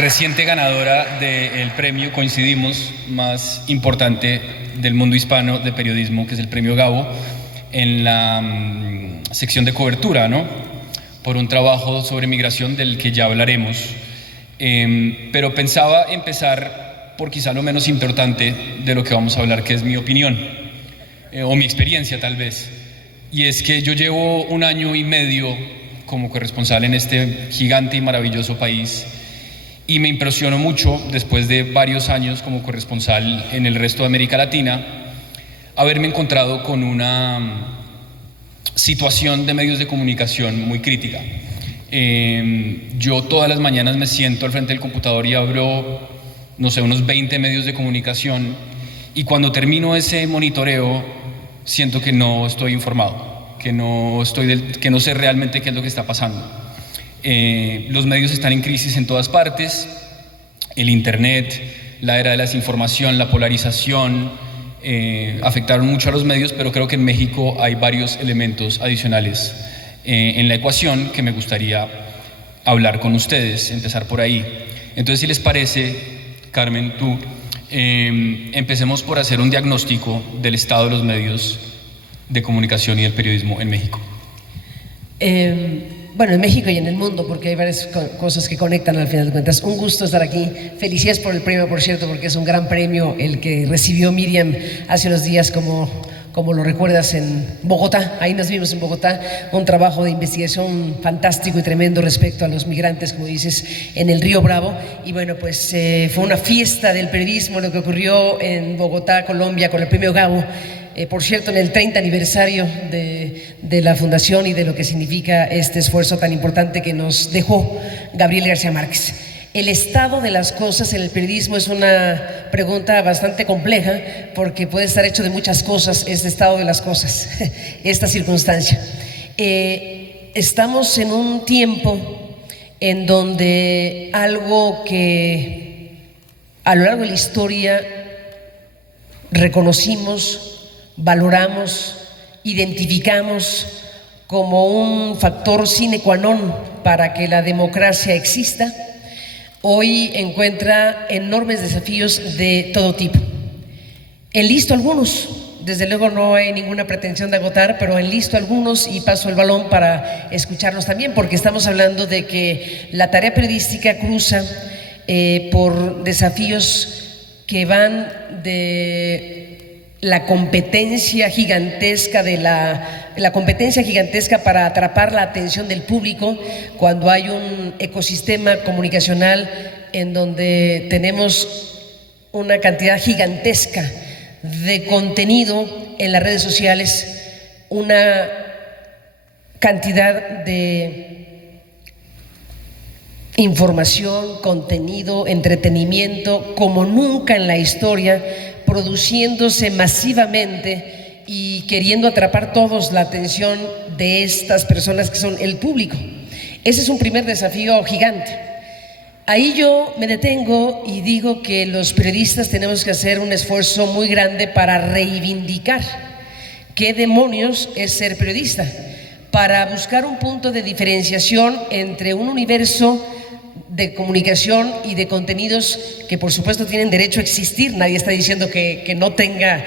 reciente ganadora del premio, coincidimos, más importante del mundo hispano de periodismo, que es el Premio Gabo, en la sección de cobertura, ¿no? Por un trabajo sobre migración del que ya hablaremos. Pero pensaba empezar por quizá lo menos importante de lo que vamos a hablar, que es mi opinión, o mi experiencia tal vez. Y es que yo llevo 1 año y medio como corresponsal en este gigante y maravilloso país, y me impresionó mucho, después de varios años como corresponsal en el resto de América Latina, haberme encontrado con una situación de medios de comunicación muy crítica. Yo todas las mañanas me siento al frente del computador y abro, no sé, unos 20 medios de comunicación, y cuando termino ese monitoreo siento que no estoy informado, que no sé realmente qué es lo que está pasando. Los medios están en crisis en todas partes, el internet, la era de la desinformación, la polarización, afectaron mucho a los medios, pero creo que en México hay varios elementos adicionales en la ecuación que me gustaría hablar con ustedes, empezar por ahí. Entonces, si les parece, Carmen, tú, empecemos por hacer un diagnóstico del estado de los medios de comunicación y del periodismo en México. Bueno, en México y en el mundo, porque hay varias cosas que conectan al final de cuentas. Un gusto estar aquí. Felicidades por el premio, por cierto, porque es un gran premio el que recibió Miriam hace unos días, como lo recuerdas, en Bogotá. Ahí nos vimos en Bogotá, un trabajo de investigación fantástico y tremendo respecto a los migrantes, como dices, en el Río Bravo. Y bueno, pues fue una fiesta del periodismo lo que ocurrió en Bogotá, Colombia, con el premio Gabo. Por cierto, en el 30 aniversario de la fundación y de lo que significa este esfuerzo tan importante que nos dejó Gabriel García Márquez. El estado de las cosas en el periodismo es una pregunta bastante compleja, porque puede estar hecho de muchas cosas este estado de las cosas, esta circunstancia. Estamos en un tiempo en donde algo que a lo largo de la historia reconocimos, valoramos, identificamos como un factor sine qua non para que la democracia exista, hoy encuentra enormes desafíos de todo tipo. Enlisto algunos, desde luego no hay ninguna pretensión de agotar, pero enlisto algunos y paso el balón para escucharlos también, porque estamos hablando de que la tarea periodística cruza por desafíos que van de la competencia gigantesca para atrapar la atención del público, cuando hay un ecosistema comunicacional en donde tenemos una cantidad gigantesca de contenido en las redes sociales, una cantidad de información, contenido, entretenimiento como nunca en la historia, produciéndose masivamente y queriendo atrapar todos la atención de estas personas que son el público. Ese es un primer desafío gigante. Ahí yo me detengo y digo que los periodistas tenemos que hacer un esfuerzo muy grande para reivindicar qué demonios es ser periodista, para buscar un punto de diferenciación entre un universo de comunicación y de contenidos que por supuesto tienen derecho a existir. Nadie está diciendo que no tenga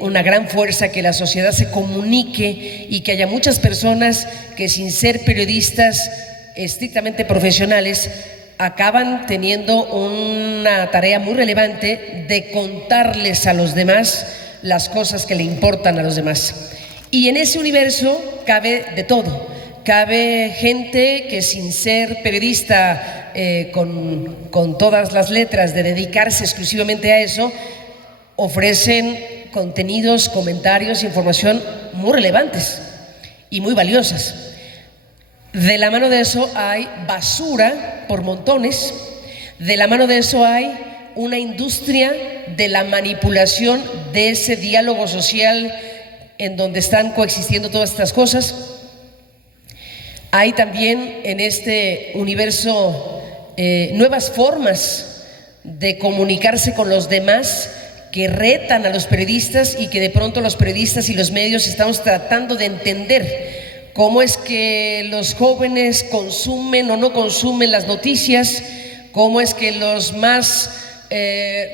una gran fuerza, que la sociedad se comunique y que haya muchas personas que, sin ser periodistas estrictamente profesionales, acaban teniendo una tarea muy relevante de contarles a los demás las cosas que le importan a los demás. Y en ese universo cabe de todo. Cabe gente que, sin ser periodista con todas las letras de dedicarse exclusivamente a eso, ofrecen contenidos, comentarios, información muy relevantes y muy valiosas. De la mano de eso hay basura por montones. De la mano de eso hay una industria de la manipulación de ese diálogo social en donde están coexistiendo todas estas cosas. Hay también en este universo nuevas formas de comunicarse con los demás que retan a los periodistas y que de pronto los periodistas y los medios estamos tratando de entender cómo es que los jóvenes consumen o no consumen las noticias, cómo es que los más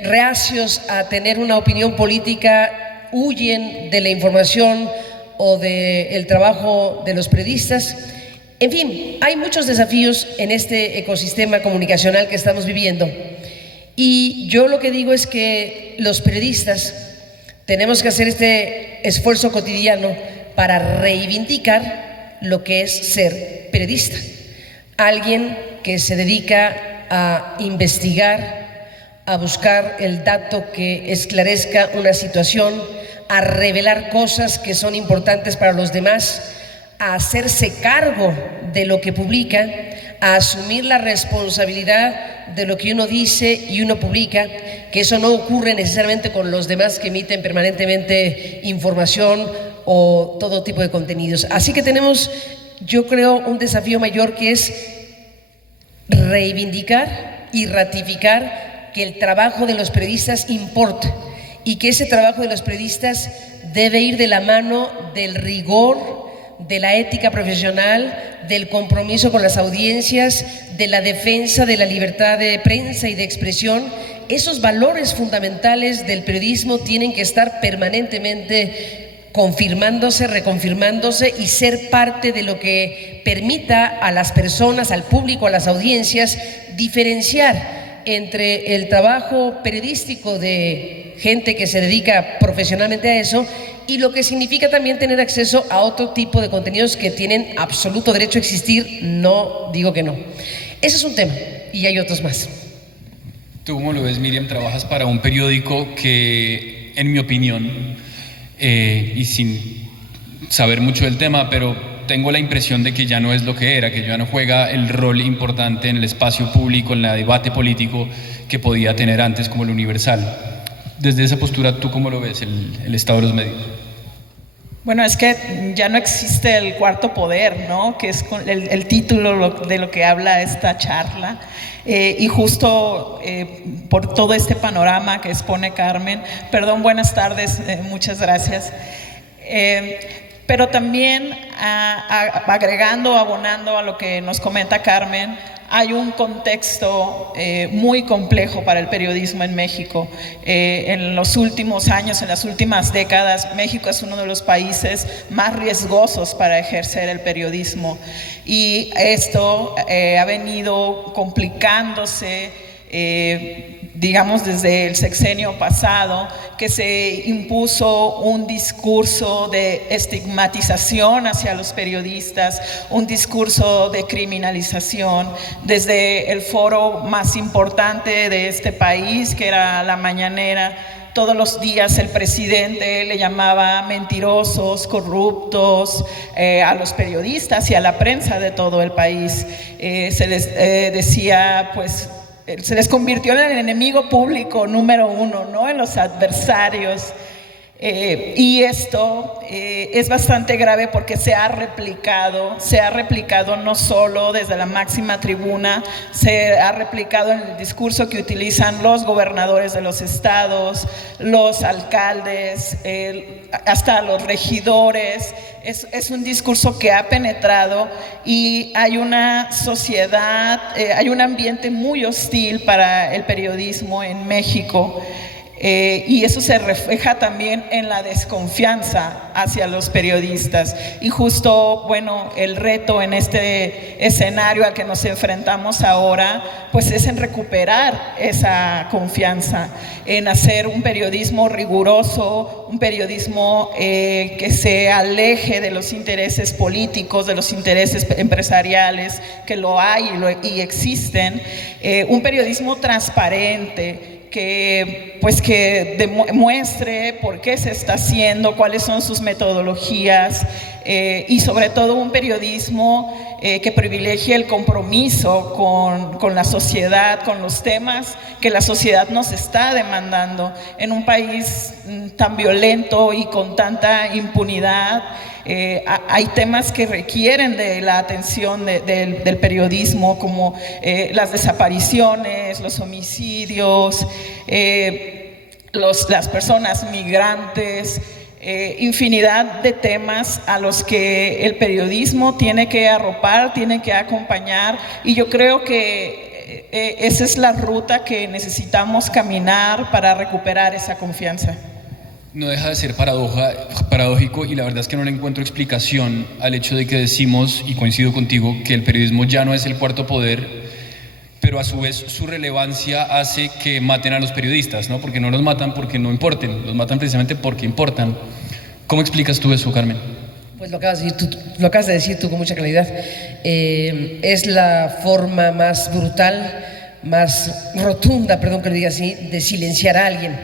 reacios a tener una opinión política huyen de la información o del trabajo de los periodistas. En fin, hay muchos desafíos en este ecosistema comunicacional que estamos viviendo. Y yo lo que digo es que los periodistas tenemos que hacer este esfuerzo cotidiano para reivindicar lo que es ser periodista. Alguien que se dedica a investigar, a buscar el dato que esclarezca una situación, a revelar cosas que son importantes para los demás, a hacerse cargo de lo que publica, a asumir la responsabilidad de lo que uno dice y uno publica, que eso no ocurre necesariamente con los demás que emiten permanentemente información o todo tipo de contenidos. Así que tenemos, yo creo, un desafío mayor, que es reivindicar y ratificar que el trabajo de los periodistas importa y que ese trabajo de los periodistas debe ir de la mano del rigor, de la ética profesional, del compromiso con las audiencias, de la defensa de la libertad de prensa y de expresión. Esos valores fundamentales del periodismo tienen que estar permanentemente confirmándose, reconfirmándose y ser parte de lo que permita a las personas, al público, a las audiencias, diferenciar entre el trabajo periodístico de gente que se dedica profesionalmente a eso y lo que significa también tener acceso a otro tipo de contenidos que tienen absoluto derecho a existir. No digo que no. Ese es un tema y hay otros más. ¿Tú cómo lo ves, Miriam? Trabajas para un periódico que, en mi opinión, y sin saber mucho del tema, pero tengo la impresión de que ya no es lo que era, que ya no juega el rol importante en el espacio público, en el debate político que podía tener antes, como el Universal. Desde esa postura, ¿tú cómo lo ves, el estado de los medios? Bueno, es que ya no existe el cuarto poder, ¿no? Que es el título de lo que habla esta charla. Y justo por todo este panorama que expone Carmen, perdón, buenas tardes, muchas gracias. Pero también agregando, abonando a lo que nos comenta Carmen, hay un contexto muy complejo para el periodismo en México. En los últimos años, en las últimas décadas, México es uno de los países más riesgosos para ejercer el periodismo. Y esto ha venido complicándose, digamos, desde el sexenio pasado, que se impuso un discurso de estigmatización hacia los periodistas, un discurso de criminalización, desde el foro más importante de este país, que era La Mañanera. Todos los días el presidente le llamaba mentirosos, corruptos a los periodistas y a la prensa de todo el país. Se les decía, pues, se les convirtió en el enemigo público número uno, ¿no? En los adversarios. Y esto es bastante grave porque se ha replicado no solo desde la máxima tribuna, se ha replicado en el discurso que utilizan los gobernadores de los estados, los alcaldes, hasta los regidores. Es un discurso que ha penetrado y hay una sociedad, hay un ambiente muy hostil para el periodismo en México. Y eso se refleja también en la desconfianza hacia los periodistas. Y justo, bueno, el reto en este escenario al que nos enfrentamos ahora, pues es en recuperar esa confianza, en hacer un periodismo riguroso, un periodismo que se aleje de los intereses políticos, de los intereses empresariales, que lo hay y existen, un periodismo transparente, que demuestre por qué se está haciendo, cuáles son sus metodologías, y sobre todo un periodismo que privilegie el compromiso con la sociedad, con los temas que la sociedad nos está demandando. En un país tan violento y con tanta impunidad, hay temas que requieren de la atención del periodismo, como las desapariciones, los homicidios, las personas migrantes, infinidad de temas a los que el periodismo tiene que arropar, tiene que acompañar. Y yo creo que esa es la ruta que necesitamos caminar para recuperar esa confianza. No deja de ser paradójico, y la verdad es que no le encuentro explicación al hecho de que decimos, y coincido contigo, que el periodismo ya no es el cuarto poder, pero a su vez su relevancia hace que maten a los periodistas, ¿no? Porque no los matan porque no importen, los matan precisamente porque importan. ¿Cómo explicas tú eso, Carmen? Pues lo acabas de decir tú con mucha claridad. Es la forma más brutal, más rotunda, perdón que lo diga así, de silenciar a alguien.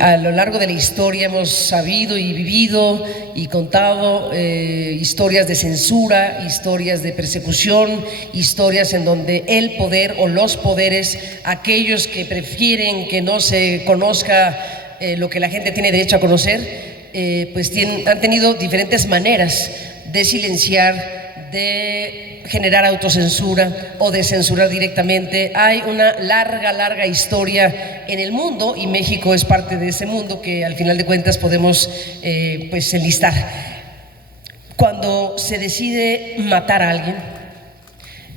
A lo largo de la historia hemos sabido y vivido y contado historias de censura, historias de persecución, historias en donde el poder o los poderes, aquellos que prefieren que no se conozca lo que la gente tiene derecho a conocer, pues han tenido diferentes maneras de silenciar, de generar autocensura o de censurar directamente. Hay una larga historia en el mundo, y México es parte de ese mundo que al final de cuentas podemos pues enlistar. Cuando se decide matar a alguien,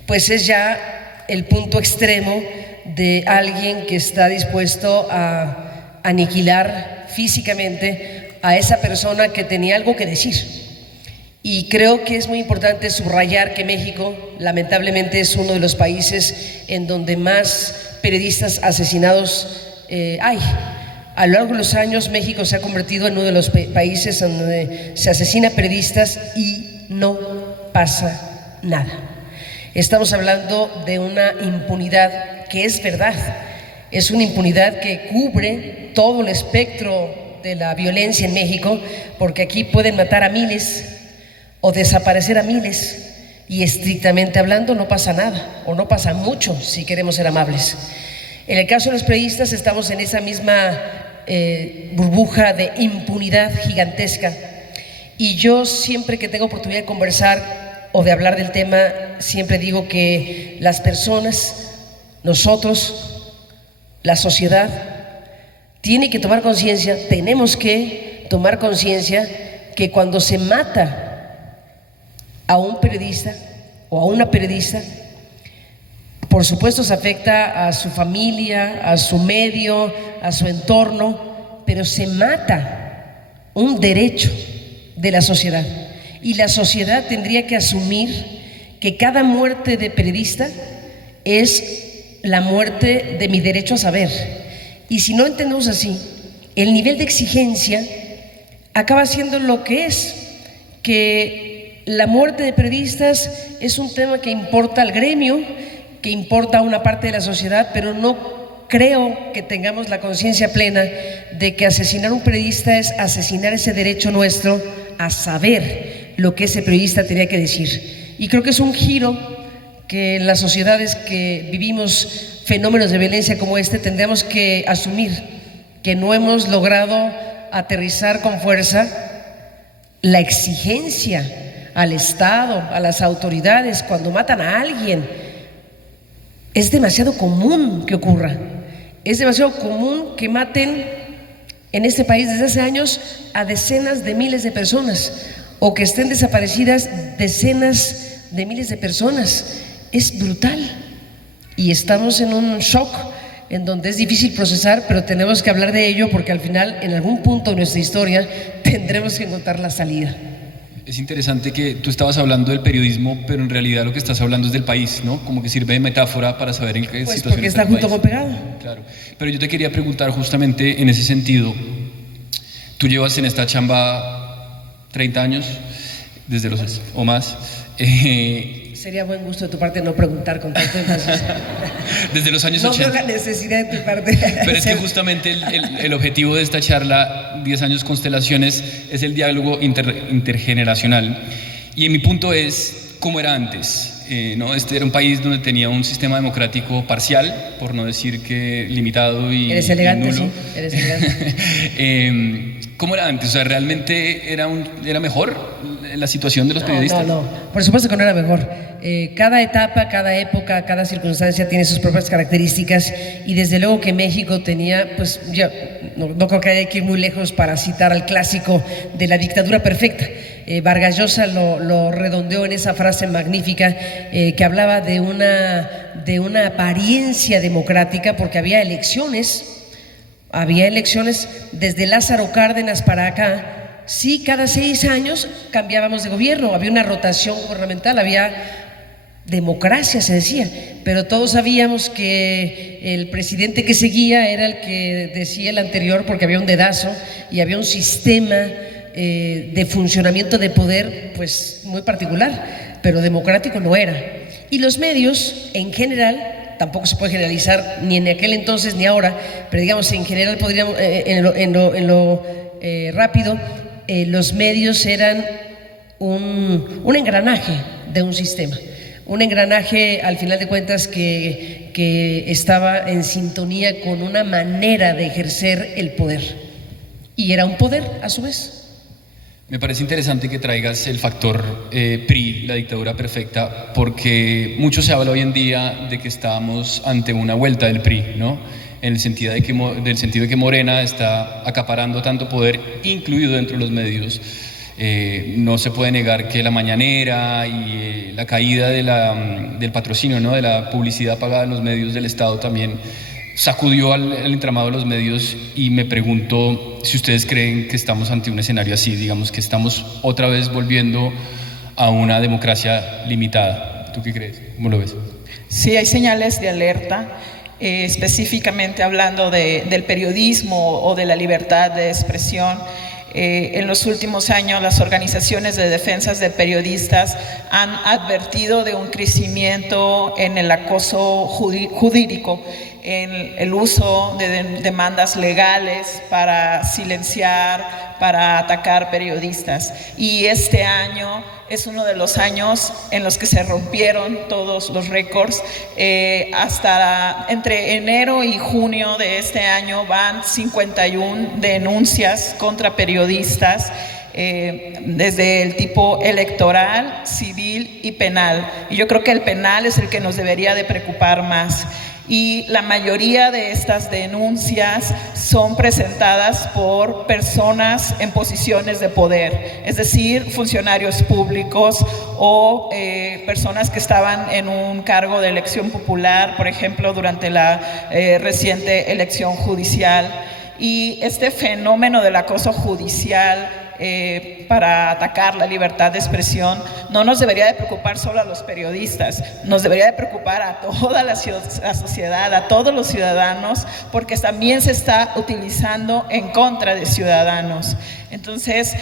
pues es ya el punto extremo de alguien que está dispuesto a aniquilar físicamente a esa persona que tenía algo que decir. Y creo que es muy importante subrayar que México, lamentablemente, es uno de los países en donde más periodistas asesinados hay. A lo largo de los años, México se ha convertido en uno de los países en donde se asesina periodistas y no pasa nada. Estamos hablando de una impunidad que es verdad, es una impunidad que cubre todo el espectro de la violencia en México, porque aquí pueden matar a miles o desaparecer a miles y estrictamente hablando no pasa nada, o no pasa mucho si queremos ser amables. En el caso de los periodistas estamos en esa misma burbuja de impunidad gigantesca, y yo siempre que tengo oportunidad de conversar o de hablar del tema, siempre digo que las personas, nosotros, la sociedad, tiene que tomar conciencia, tenemos que tomar conciencia que cuando se mata a un periodista o a una periodista, por supuesto se afecta a su familia, a su medio, a su entorno, pero se mata un derecho de la sociedad, y la sociedad tendría que asumir que cada muerte de periodista es la muerte de mi derecho a saber. Y si no entendemos así, el nivel de exigencia acaba siendo lo que es, que la muerte de periodistas es un tema que importa al gremio, que importa a una parte de la sociedad, pero no creo que tengamos la conciencia plena de que asesinar a un periodista es asesinar ese derecho nuestro a saber lo que ese periodista tenía que decir. Y creo que es un giro que en las sociedades que vivimos fenómenos de violencia como este tendremos que asumir, que no hemos logrado aterrizar con fuerza la exigencia al Estado, a las autoridades cuando matan a alguien. Es demasiado común que ocurra, es demasiado común que maten en este país desde hace años a decenas de miles de personas, o que estén desaparecidas decenas de miles de personas. Es brutal. Y estamos en un shock en donde es difícil procesar, pero tenemos que hablar de ello, porque al final, en algún punto de nuestra historia, tendremos que encontrar la salida. Es interesante que tú estabas hablando del periodismo, pero en realidad lo que estás hablando es del país, ¿no? Como que sirve de metáfora para saber en qué situación porque está junto con pegado. Claro. Pero yo te quería preguntar justamente en ese sentido. Tú llevas en esta chamba 30 años, desde los o más. Sería buen gusto de tu parte no preguntar con tanto énfasis. Desde los años 80. No veo la necesidad de tu parte. Pero es que justamente el objetivo de esta charla, 10 años constelaciones, es el diálogo intergeneracional. Y en mi punto es, ¿cómo era antes? ¿No? Este era un país donde tenía un sistema democrático parcial, por no decir que limitado y Eres elegante, nulo. sí, eres elegante. ¿Cómo era antes? O sea, ¿realmente era mejor la situación de los periodistas? No, por supuesto que no era mejor. Cada etapa, cada época, cada circunstancia tiene sus propias características, y desde luego que México tenía, pues yo no creo que haya que ir muy lejos para citar al clásico de la dictadura perfecta. Vargas Llosa lo redondeó en esa frase magnífica que hablaba de una apariencia democrática, porque había elecciones desde Lázaro Cárdenas para acá. Sí, cada 6 años cambiábamos de gobierno, había una rotación gubernamental, había democracia, se decía, pero todos sabíamos que el presidente que seguía era el que decía el anterior, porque había un dedazo y había un sistema de funcionamiento de poder pues muy particular, pero democrático no era. Y los medios en general, tampoco se puede generalizar ni en aquel entonces ni ahora, pero digamos en general podríamos, en lo rápido, los medios eran un engranaje de un sistema, un engranaje al final de cuentas que estaba en sintonía con una manera de ejercer el poder, y era un poder a su vez. Me parece interesante que traigas el factor PRI, la dictadura perfecta, porque mucho se habla hoy en día de que estamos ante una vuelta del PRI, ¿no? En el sentido de que Morena está acaparando tanto poder, incluido dentro de los medios. No se puede negar que la mañanera y la caída del patrocinio, ¿no?, de la publicidad pagada en los medios del Estado también sacudió al entramado de los medios, y me pregunto si ustedes creen que estamos ante un escenario así, digamos que estamos otra vez volviendo a una democracia limitada. ¿Tú qué crees? ¿Cómo lo ves? Sí, hay señales de alerta. Específicamente hablando del periodismo o de la libertad de expresión. En los últimos años las organizaciones de defensas de periodistas han advertido de un crecimiento en el acoso jurídico, en el uso de demandas legales para silenciar, para atacar periodistas. Y este año es uno de los años en los que se rompieron todos los récords. Hasta entre enero y junio de este año van 51 denuncias contra periodistas, desde el tipo electoral, civil y penal. Y yo creo que el penal es el que nos debería de preocupar más. Y la mayoría de estas denuncias son presentadas por personas en posiciones de poder, es decir, funcionarios públicos o personas que estaban en un cargo de elección popular, por ejemplo, durante la reciente elección judicial. Y este fenómeno del acoso judicial para atacar la libertad de expresión no nos debería de preocupar solo a los periodistas, nos debería de preocupar a toda la sociedad, a todos los ciudadanos, porque también se está utilizando en contra de ciudadanos. Entonces,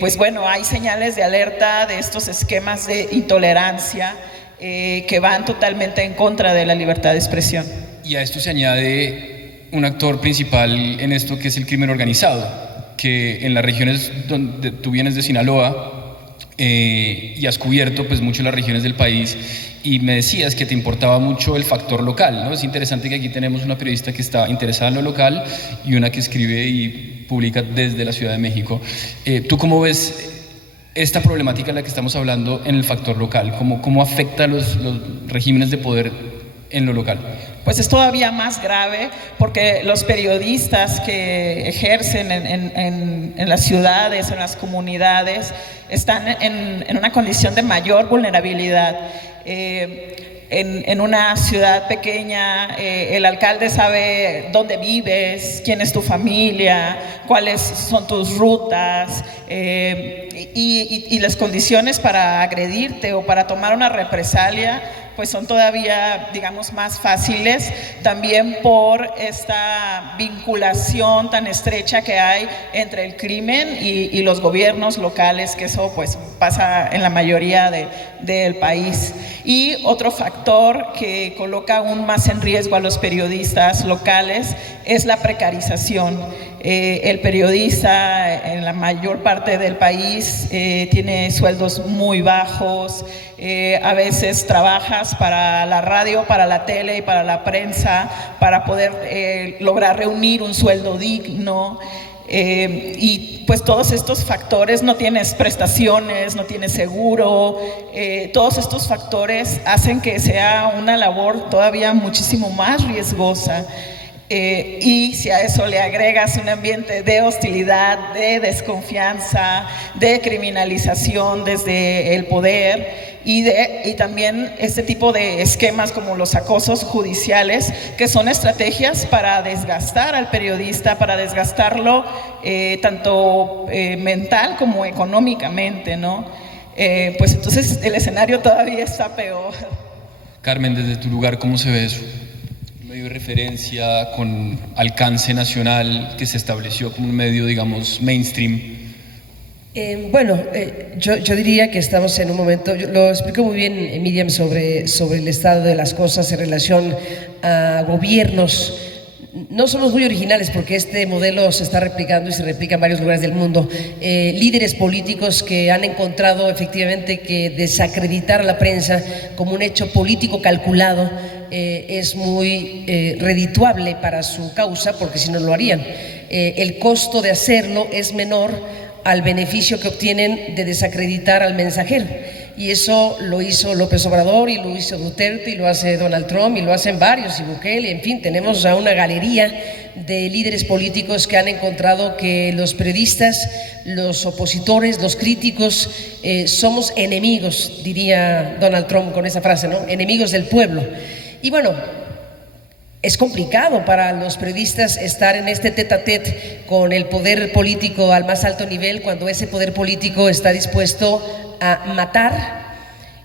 pues bueno, hay señales de alerta de estos esquemas de intolerancia que van totalmente en contra de la libertad de expresión. Y a esto se añade un actor principal en esto, que es el crimen organizado, que en las regiones donde tú vienes de Sinaloa y has cubierto pues mucho las regiones del país, y me decías que te importaba mucho el factor local, ¿no? Es interesante que aquí tenemos una periodista que está interesada en lo local y una que escribe y publica desde la Ciudad de México. ¿Tú cómo ves esta problemática de la que estamos hablando en el factor local? ¿Cómo afecta a los regímenes de poder en lo local? Pues es todavía más grave, porque los periodistas que ejercen en las ciudades, en las comunidades, están en una condición de mayor vulnerabilidad. En una ciudad pequeña, el alcalde sabe dónde vives, quién es tu familia, cuáles son tus rutas, y las condiciones para agredirte o para tomar una represalia pues son todavía, digamos, más fáciles, también por esta vinculación tan estrecha que hay entre el crimen y los gobiernos locales, que eso pues pasa en la mayoría del país. Y otro factor que coloca aún más en riesgo a los periodistas locales es la precarización. El periodista en la mayor parte del país tiene sueldos muy bajos, a veces trabajas para la radio, para la tele y para la prensa para poder lograr reunir un sueldo digno. Y pues todos estos factores, no tienes prestaciones, no tienes seguro, todos estos factores hacen que sea una labor todavía muchísimo más riesgosa. Y si a eso le agregas un ambiente de hostilidad, de desconfianza, de criminalización desde el poder y también este tipo de esquemas como los acosos judiciales, que son estrategias para desgastar al periodista, para desgastarlo tanto mental como económicamente, ¿no? Pues entonces el escenario todavía está peor. Carmen, desde tu lugar, ¿cómo se ve eso? Un medio de referencia con alcance nacional que se estableció como un medio, digamos, mainstream. Yo diría que estamos en un momento, lo explicó muy bien Miriam sobre el estado de las cosas en relación a gobiernos. No somos muy originales porque este modelo se está replicando y se replica en varios lugares del mundo. Líderes políticos que han encontrado efectivamente que desacreditar a la prensa como un hecho político calculado es muy redituable para su causa, porque si no lo harían. El costo de hacerlo es menor al beneficio que obtienen de desacreditar al mensajero. Y eso lo hizo López Obrador, y lo hizo Duterte, y lo hace Donald Trump, y lo hacen varios, y Bukele, en fin, tenemos a una galería de líderes políticos que han encontrado que los periodistas, los opositores, los críticos, somos enemigos, diría Donald Trump con esa frase, ¿no? Enemigos del pueblo. Y bueno, es complicado para los periodistas estar en este tete-a-tete con el poder político al más alto nivel, cuando ese poder político está dispuesto a matar,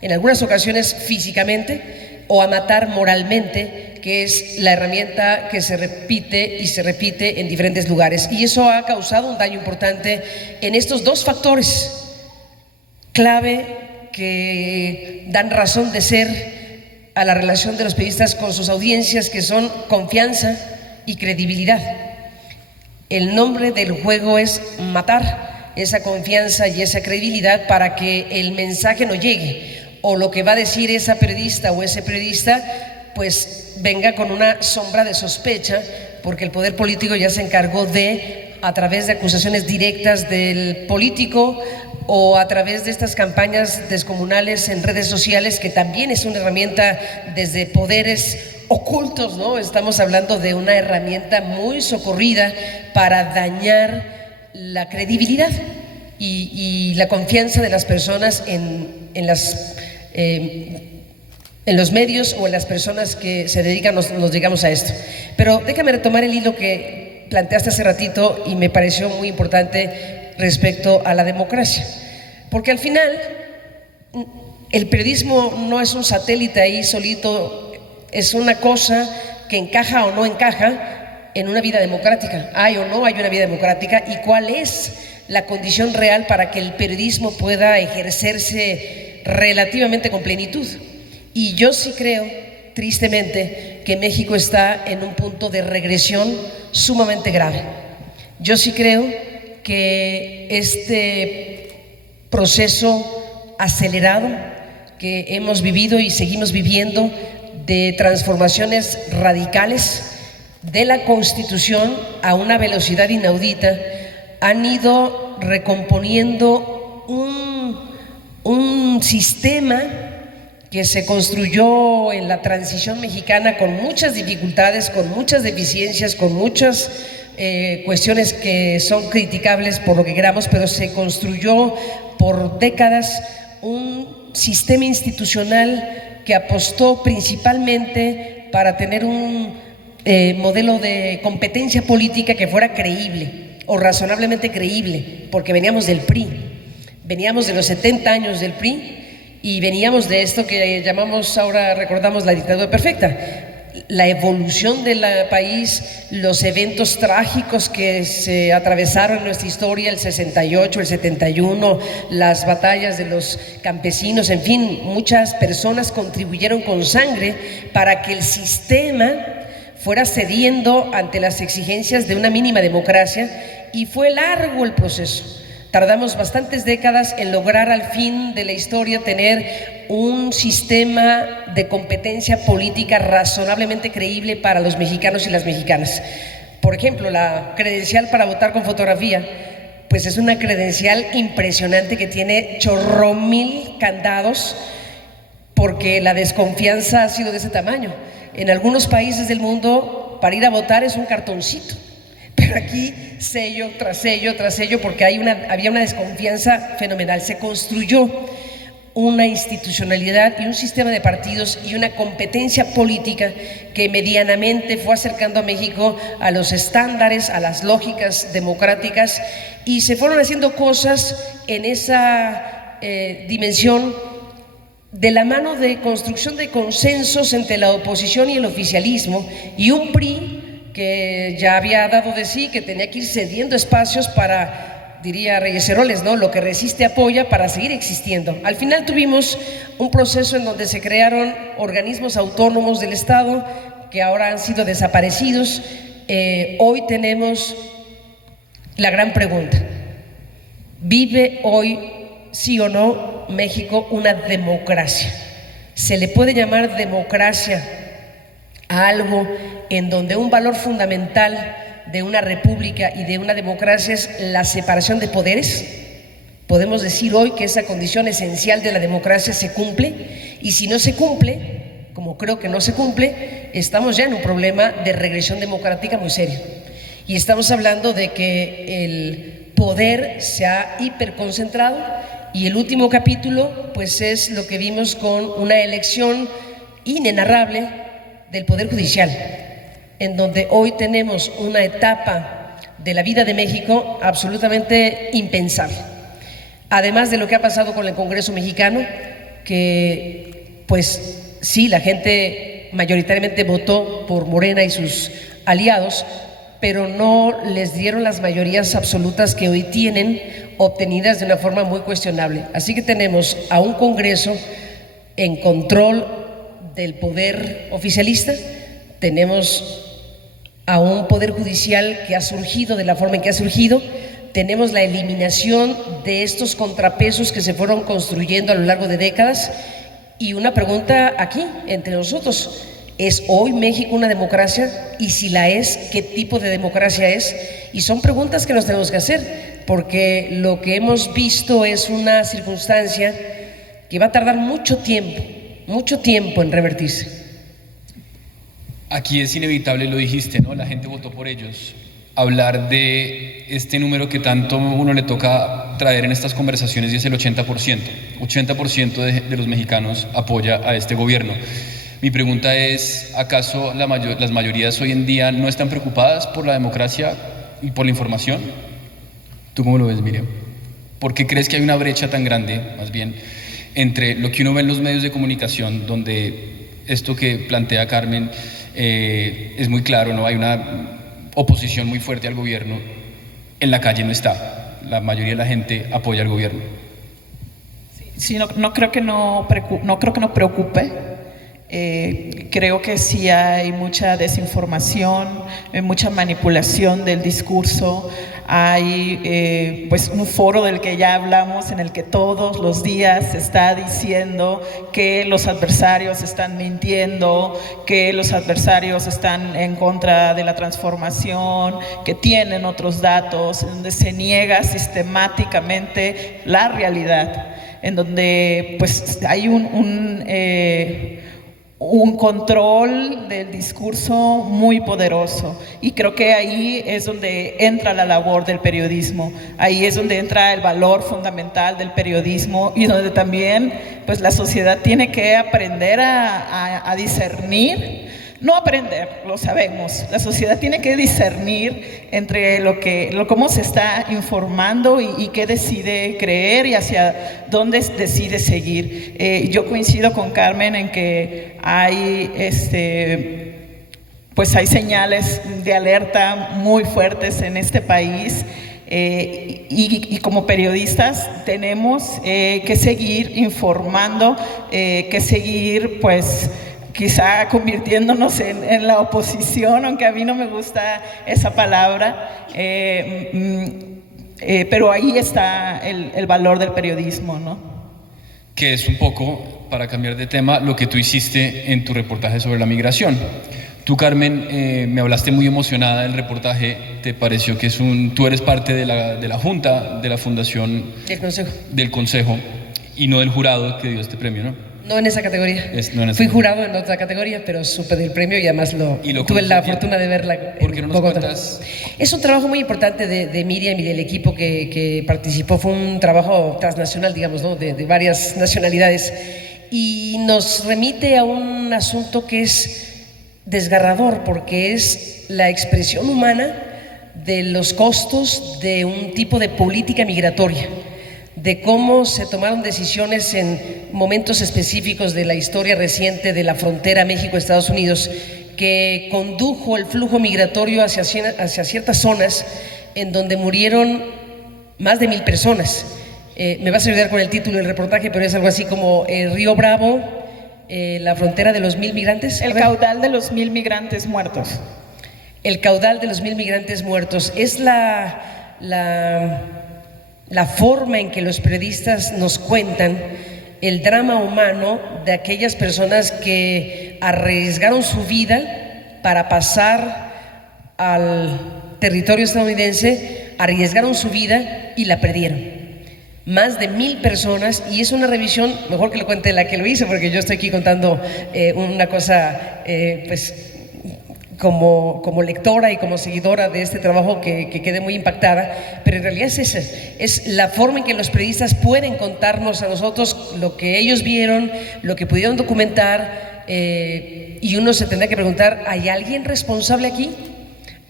en algunas ocasiones físicamente, o a matar moralmente, que es la herramienta que se repite y se repite en diferentes lugares. Y eso ha causado un daño importante en estos dos factores clave que dan razón de ser a la relación de los periodistas con sus audiencias, que son confianza y credibilidad. El nombre del juego es matar esa confianza y esa credibilidad para que el mensaje no llegue, o lo que va a decir esa periodista o ese periodista pues venga con una sombra de sospecha, porque el poder político ya se encargó de, a través de acusaciones directas del político o a través de estas campañas descomunales en redes sociales, que también es una herramienta desde poderes ocultos, ¿no? Estamos hablando de una herramienta muy socorrida para dañar la credibilidad y la confianza de las personas en los medios o en las personas que se dedican, nos dedicamos a esto. Pero déjame retomar el hilo que planteaste hace ratito y me pareció muy importante respecto a la democracia, porque al final el periodismo no es un satélite ahí solito, es una cosa que encaja o no encaja en una vida democrática. ¿Hay o no hay una vida democrática? ¿Y cuál es la condición real para que el periodismo pueda ejercerse relativamente con plenitud? Y yo sí creo, tristemente, que México está en un punto de regresión sumamente grave. Yo sí creo que este proceso acelerado que hemos vivido y seguimos viviendo de transformaciones radicales de la Constitución a una velocidad inaudita han ido recomponiendo un sistema que se construyó en la transición mexicana con muchas dificultades, con muchas deficiencias, con muchas cuestiones que son criticables por lo que queramos, pero se construyó por décadas un sistema institucional que apostó principalmente para tener un modelo de competencia política que fuera creíble o razonablemente creíble, porque veníamos del PRI, veníamos de los 70 años del PRI y veníamos de esto que llamamos, ahora recordamos, la dictadura perfecta. La evolución del país, los eventos trágicos que se atravesaron en nuestra historia, el 68, el 71, las batallas de los campesinos, en fin, muchas personas contribuyeron con sangre para que el sistema fuera cediendo ante las exigencias de una mínima democracia, y fue largo el proceso. Tardamos bastantes décadas en lograr al fin de la historia tener un sistema de competencia política razonablemente creíble para los mexicanos y las mexicanas. Por ejemplo, la credencial para votar con fotografía, pues es una credencial impresionante que tiene chorromil candados, porque la desconfianza ha sido de ese tamaño. En algunos países del mundo para ir a votar es un cartoncito. Pero aquí sello tras sello tras sello, porque había una desconfianza fenomenal. Se construyó una institucionalidad y un sistema de partidos y una competencia política que medianamente fue acercando a México a los estándares, a las lógicas democráticas, y se fueron haciendo cosas en esa dimensión de la mano de construcción de consensos entre la oposición y el oficialismo, y un PRI que ya había dado de sí, que tenía que ir cediendo espacios para, diría Reyes Heroles, ¿no?, lo que resiste apoya, para seguir existiendo. Al final tuvimos un proceso en donde se crearon organismos autónomos del Estado que ahora han sido desaparecidos. Hoy tenemos la gran pregunta: ¿vive hoy, sí o no, México una democracia? ¿Se le puede llamar democracia a algo en donde un valor fundamental de una república y de una democracia es la separación de poderes? Podemos decir hoy que esa condición esencial de la democracia se cumple, y si no se cumple, como creo que no se cumple, estamos ya en un problema de regresión democrática muy serio. Y estamos hablando de que el poder se ha hiperconcentrado, y el último capítulo pues es lo que vimos con una elección inenarrable del Poder Judicial, en donde hoy tenemos una etapa de la vida de México absolutamente impensable. Además de lo que ha pasado con el Congreso mexicano, que pues sí, la gente mayoritariamente votó por Morena y sus aliados, pero no les dieron las mayorías absolutas que hoy tienen, obtenidas de una forma muy cuestionable. Así que tenemos a un Congreso en control del poder oficialista, tenemos a un Poder Judicial que ha surgido de la forma en que ha surgido, tenemos la eliminación de estos contrapesos que se fueron construyendo a lo largo de décadas, y una pregunta aquí entre nosotros: ¿es hoy México una democracia? Y si la es, ¿qué tipo de democracia es? Y son preguntas que nos tenemos que hacer, porque lo que hemos visto es una circunstancia que va a tardar mucho tiempo en revertirse. Aquí es inevitable, lo dijiste, ¿no? La gente votó por ellos. Hablar de este número que tanto uno le toca traer en estas conversaciones, y es el 80%. 80% de los mexicanos apoya a este gobierno. Mi pregunta es, ¿acaso las mayorías hoy en día no están preocupadas por la democracia y por la información? ¿Tú cómo lo ves, Miriam? ¿Por qué crees que hay una brecha tan grande, más bien, entre lo que uno ve en los medios de comunicación, donde esto que plantea Carmen es muy claro, ¿no? Hay una oposición muy fuerte al gobierno, en la calle no está, la mayoría de la gente apoya al gobierno? Sí, no creo que no preocupe. Creo que sí hay mucha desinformación, mucha manipulación del discurso. Hay pues un foro del que ya hablamos, en el que todos los días se está diciendo que los adversarios están mintiendo, que los adversarios están en contra de la transformación, que tienen otros datos, donde se niega sistemáticamente la realidad, en donde pues hay un control del discurso muy poderoso, y creo que ahí es donde entra la labor del periodismo, ahí es donde entra el valor fundamental del periodismo, y donde también pues la sociedad tiene que aprender a discernir. No aprender, lo sabemos, la sociedad tiene que discernir entre cómo se está informando y qué decide creer y hacia dónde decide seguir. Yo coincido con Carmen en que hay señales de alerta muy fuertes en este país, y como periodistas tenemos que seguir informando, que seguir pues quizá convirtiéndonos en la oposición, aunque a mí no me gusta esa palabra, pero ahí está el valor del periodismo, ¿no? Que es un poco, para cambiar de tema, lo que tú hiciste en tu reportaje sobre la migración. Tú, Carmen, me hablaste muy emocionada del reportaje. ¿Te pareció que tú eres parte de la Junta, de la Fundación? Del Consejo. Del Consejo, y no del jurado que dio este premio, ¿no? No en esa categoría. No en esa Fui categoría. jurado en otra categoría, pero supe del premio y además tuve la fortuna de verla. ¿Por qué no nos Bogotá. cuentas? Es un trabajo muy importante de Miriam y del equipo que participó. Fue un trabajo transnacional, digamos, ¿no? de varias nacionalidades. Y nos remite a un asunto que es desgarrador, porque es la expresión humana de los costos de un tipo de política migratoria, de cómo se tomaron decisiones en momentos específicos de la historia reciente de la frontera México-Estados Unidos que condujo el flujo migratorio hacia ciertas zonas en donde murieron más de 1,000 personas. Me vas a ayudar con el título del reportaje, pero es algo así como Río Bravo, la frontera de los 1,000 migrantes. El caudal de los 1,000 migrantes muertos. El caudal de los 1,000 migrantes muertos. Es la forma en que los periodistas nos cuentan el drama humano de aquellas personas que arriesgaron su vida para pasar al territorio estadounidense, arriesgaron su vida y la perdieron. Más de 1,000 personas, y es una revisión, mejor que lo cuente la que lo hizo, porque yo estoy aquí contando una cosa, pues como lectora y como seguidora de este trabajo que quedé muy impactada, pero en realidad es esa, es la forma en que los periodistas pueden contarnos a nosotros lo que ellos vieron, lo que pudieron documentar, y uno se tendría que preguntar, ¿hay alguien responsable aquí?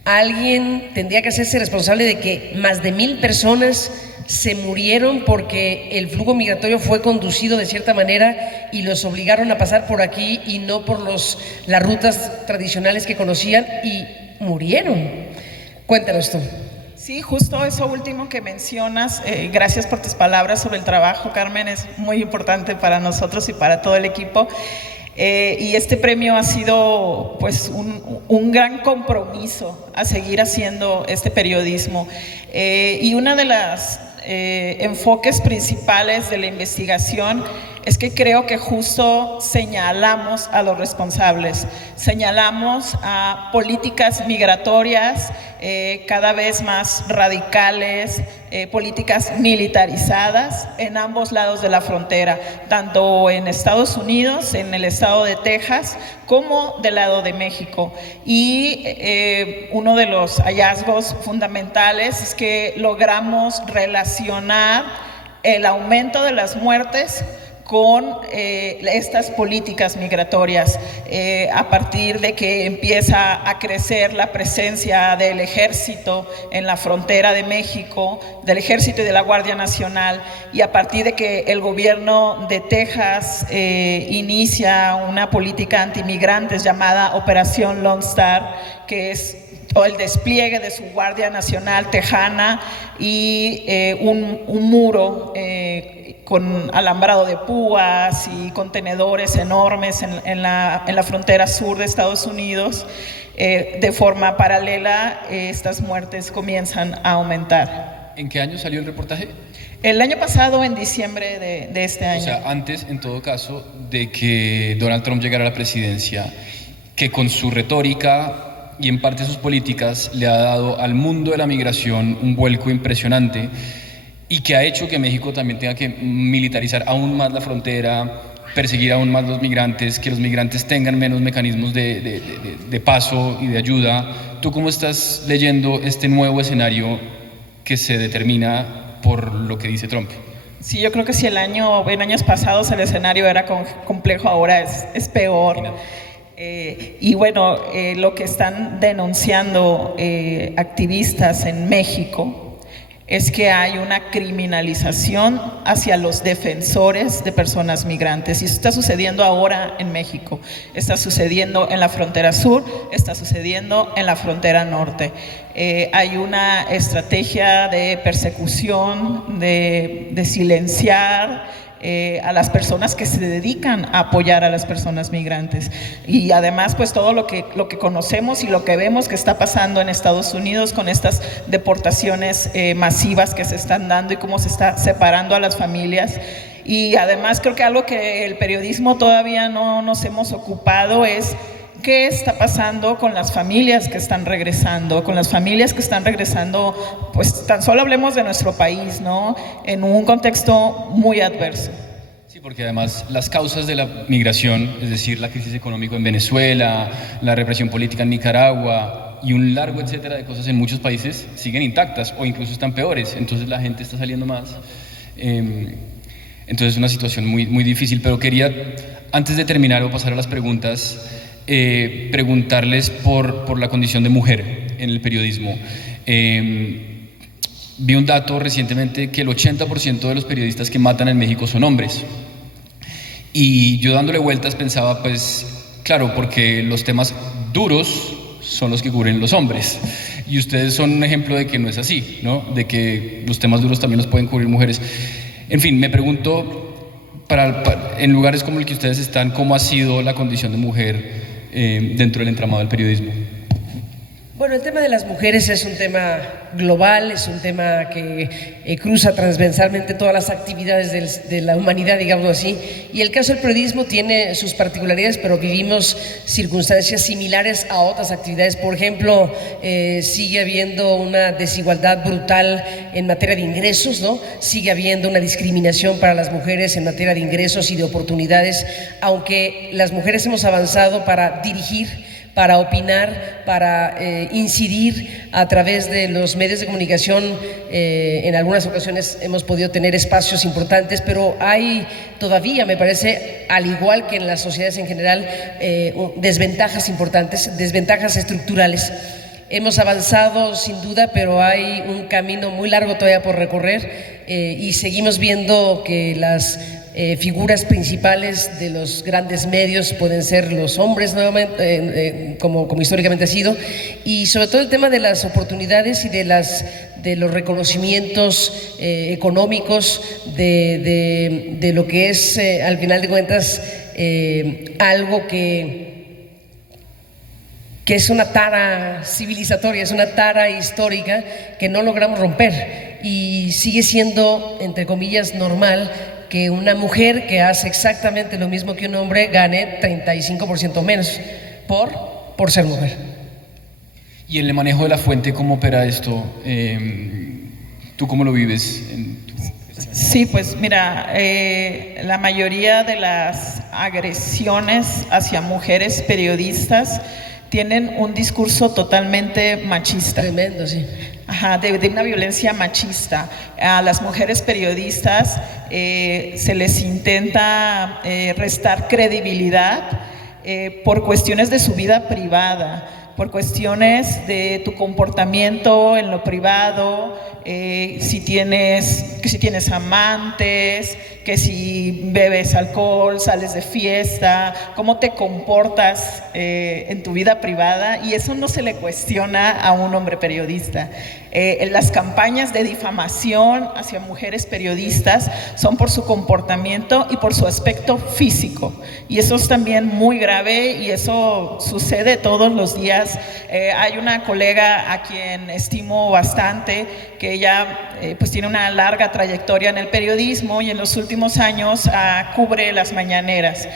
¿Alguien tendría que hacerse responsable de que más de 1,000 personas se murieron porque el flujo migratorio fue conducido de cierta manera y los obligaron a pasar por aquí y no por las rutas tradicionales que conocían y murieron? Cuéntanos tú. Sí, justo eso último que mencionas, gracias por tus palabras sobre el trabajo, Carmen, es muy importante para nosotros y para todo el equipo. Y este premio ha sido pues un gran compromiso a seguir haciendo este periodismo. Y una de las enfoques principales de la investigación es que creo que justo señalamos a los responsables, señalamos a políticas migratorias cada vez más radicales, políticas militarizadas en ambos lados de la frontera, tanto en Estados Unidos, en el estado de Texas, como del lado de México. Y uno de los hallazgos fundamentales es que logramos relacionar el aumento de las muertes con estas políticas migratorias, a partir de que empieza a crecer la presencia del ejército en la frontera de México, del ejército y de la Guardia Nacional, y a partir de que el gobierno de Texas inicia una política antimigrantes llamada Operación Lone Star, que es el despliegue de su Guardia Nacional tejana y un muro con alambrado de púas y contenedores enormes en la frontera sur de Estados Unidos. De forma paralela, estas muertes comienzan a aumentar. ¿En qué año salió el reportaje? El año pasado, en diciembre de este año. O sea, antes, en todo caso, de que Donald Trump llegara a la presidencia, que con su retórica y en parte sus políticas le ha dado al mundo de la migración un vuelco impresionante, y que ha hecho que México también tenga que militarizar aún más la frontera, perseguir aún más los migrantes, que los migrantes tengan menos mecanismos de paso y de ayuda. ¿Tú cómo estás leyendo este nuevo escenario que se determina por lo que dice Trump? Sí, yo creo que si en años pasados el escenario era complejo, ahora es peor. Y bueno, lo que están denunciando activistas en México es que hay una criminalización hacia los defensores de personas migrantes, y eso está sucediendo ahora en México, está sucediendo en la frontera sur, está sucediendo en la frontera norte. Hay una estrategia de persecución, de silenciar a las personas que se dedican a apoyar a las personas migrantes, y además pues todo lo que conocemos y lo que vemos que está pasando en Estados Unidos con estas deportaciones masivas que se están dando y cómo se está separando a las familias. Y además creo que algo que el periodismo todavía no nos hemos ocupado es ¿qué está pasando con las familias que están regresando? Con las familias que están regresando, pues tan solo hablemos de nuestro país, ¿no? En un contexto muy adverso. Sí, porque además las causas de la migración, es decir, la crisis económica en Venezuela, la represión política en Nicaragua y un largo etcétera de cosas en muchos países siguen intactas o incluso están peores, entonces la gente está saliendo más. Entonces es una situación muy, muy difícil, pero quería, antes de terminar o pasar a las preguntas, preguntarles por la condición de mujer en el periodismo. Vi un dato recientemente que el 80% de los periodistas que matan en México son hombres. Y yo dándole vueltas pensaba, pues, claro, porque los temas duros son los que cubren los hombres. Y ustedes son un ejemplo de que no es así, ¿no? De que los temas duros también los pueden cubrir mujeres. En fin, me pregunto, en lugares como el que ustedes están, ¿cómo ha sido la condición de mujer dentro del entramado del periodismo? Bueno, el tema de las mujeres es un tema global, es un tema que cruza transversalmente todas las actividades de la humanidad, digamos así, y el caso del periodismo tiene sus particularidades, pero vivimos circunstancias similares a otras actividades. Por ejemplo, sigue habiendo una desigualdad brutal en materia de ingresos, ¿no? Sigue habiendo una discriminación para las mujeres en materia de ingresos y de oportunidades, aunque las mujeres hemos avanzado para dirigir, para opinar, para incidir a través de los medios de comunicación. En algunas ocasiones hemos podido tener espacios importantes, pero hay todavía, me parece, al igual que en las sociedades en general, desventajas importantes, desventajas estructurales. Hemos avanzado sin duda, pero hay un camino muy largo todavía por recorrer, y seguimos viendo que las figuras principales de los grandes medios pueden ser los hombres nuevamente, como históricamente ha sido, y sobre todo el tema de las oportunidades y de los reconocimientos económicos, de lo que es al final de cuentas algo que es una tara civilizatoria, es una tara histórica que no logramos romper, y sigue siendo, entre comillas, normal que una mujer que hace exactamente lo mismo que un hombre gane 35% menos por ser mujer. Y en el manejo de la fuente, ¿cómo opera esto? ¿Tú cómo lo vives? Sí, pues mira, la mayoría de las agresiones hacia mujeres periodistas tienen un discurso totalmente machista. Tremendo, sí. Ajá, de una violencia machista. A las mujeres periodistas se les intenta restar credibilidad por cuestiones de su vida privada, por cuestiones de tu comportamiento en lo privado, si tienes amantes, que si bebes alcohol, sales de fiesta, cómo te comportas en tu vida privada, y eso no se le cuestiona a un hombre periodista. Las campañas de difamación hacia mujeres periodistas son por su comportamiento y por su aspecto físico, y eso es también muy grave, y eso sucede todos los días. Hay una colega a quien estimo bastante, que ella pues tiene una larga trayectoria en el periodismo y en los últimos años cubre las mañaneras.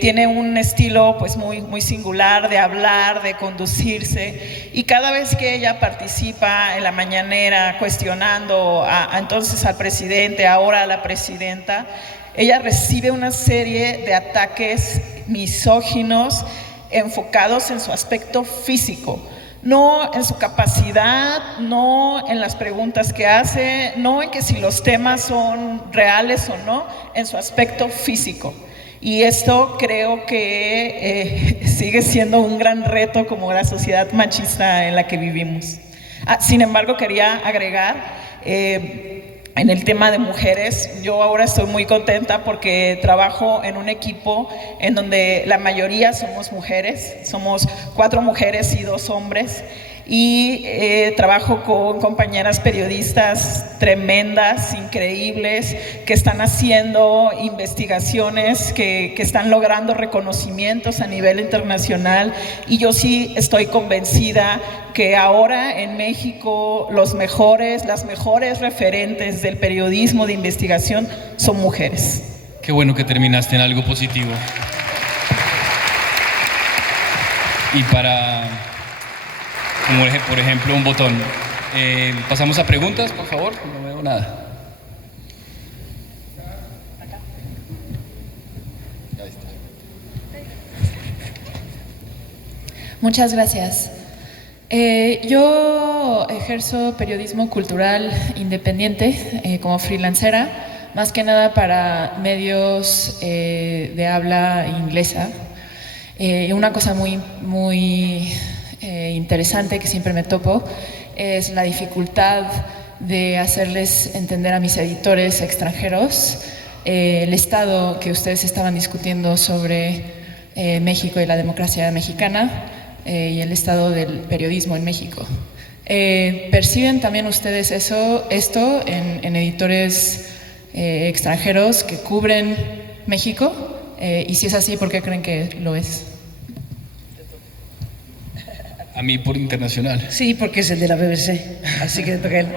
Tiene un estilo pues muy, muy singular de hablar, de conducirse, y cada vez que ella participa en la mañanera cuestionando entonces al presidente, ahora a la presidenta, ella recibe una serie de ataques misóginos enfocados en su aspecto físico, no en su capacidad, no en las preguntas que hace, no en que si los temas son reales o no, en su aspecto físico. Y esto creo que sigue siendo un gran reto como la sociedad machista en la que vivimos. Sin embargo, quería agregar, en el tema de mujeres, yo ahora estoy muy contenta porque trabajo en un equipo en donde la mayoría somos mujeres, somos 4 mujeres y 2 hombres, y trabajo con compañeras periodistas tremendas, increíbles, que están haciendo investigaciones, que están logrando reconocimientos a nivel internacional, y yo sí estoy convencida que ahora en México las mejores referentes del periodismo de investigación son mujeres. Qué bueno que terminaste en algo positivo. Y como por ejemplo un botón. Pasamos a preguntas, por favor, no veo nada. Muchas gracias. Yo ejerzo periodismo cultural independiente como freelancera, más que nada para medios de habla inglesa. Una cosa muy interesante que siempre me topo es la dificultad de hacerles entender a mis editores extranjeros el estado que ustedes estaban discutiendo sobre México y la democracia mexicana y el estado del periodismo en México. ¿Perciben también ustedes esto en editores extranjeros que cubren México? Y si es así, ¿por qué creen que lo es? A mí por internacional. Sí, porque es el de la BBC, así que le toca a él.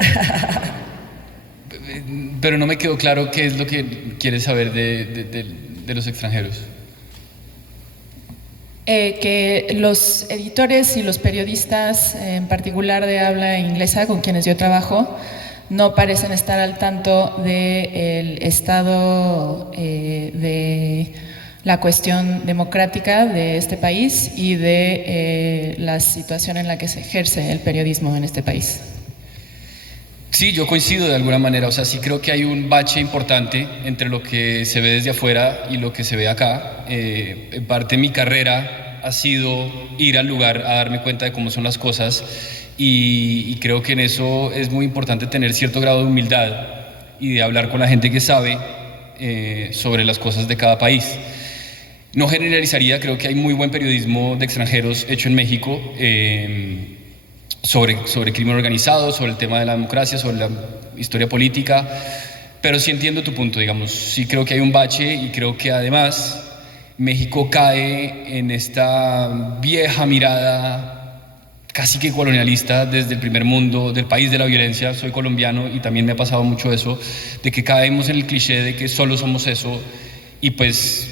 Pero no me quedó claro qué es lo que quieres saber de los extranjeros. Que los editores y los periodistas, en particular de habla inglesa, con quienes yo trabajo, no parecen estar al tanto del estado de la cuestión democrática de este país y de la situación en la que se ejerce el periodismo en este país. Sí, yo coincido de alguna manera, o sea, sí creo que hay un bache importante entre lo que se ve desde afuera y lo que se ve acá. En parte mi carrera ha sido ir al lugar a darme cuenta de cómo son las cosas y creo que en eso es muy importante tener cierto grado de humildad y de hablar con la gente que sabe sobre las cosas de cada país. No generalizaría, creo que hay muy buen periodismo de extranjeros hecho en México sobre crimen organizado, sobre el tema de la democracia, sobre la historia política, pero sí entiendo tu punto, digamos, sí creo que hay un bache y creo que además México cae en esta vieja mirada casi que colonialista desde el primer mundo, del país de la violencia. Soy colombiano y también me ha pasado mucho eso, de que caemos en el cliché de que solo somos eso y pues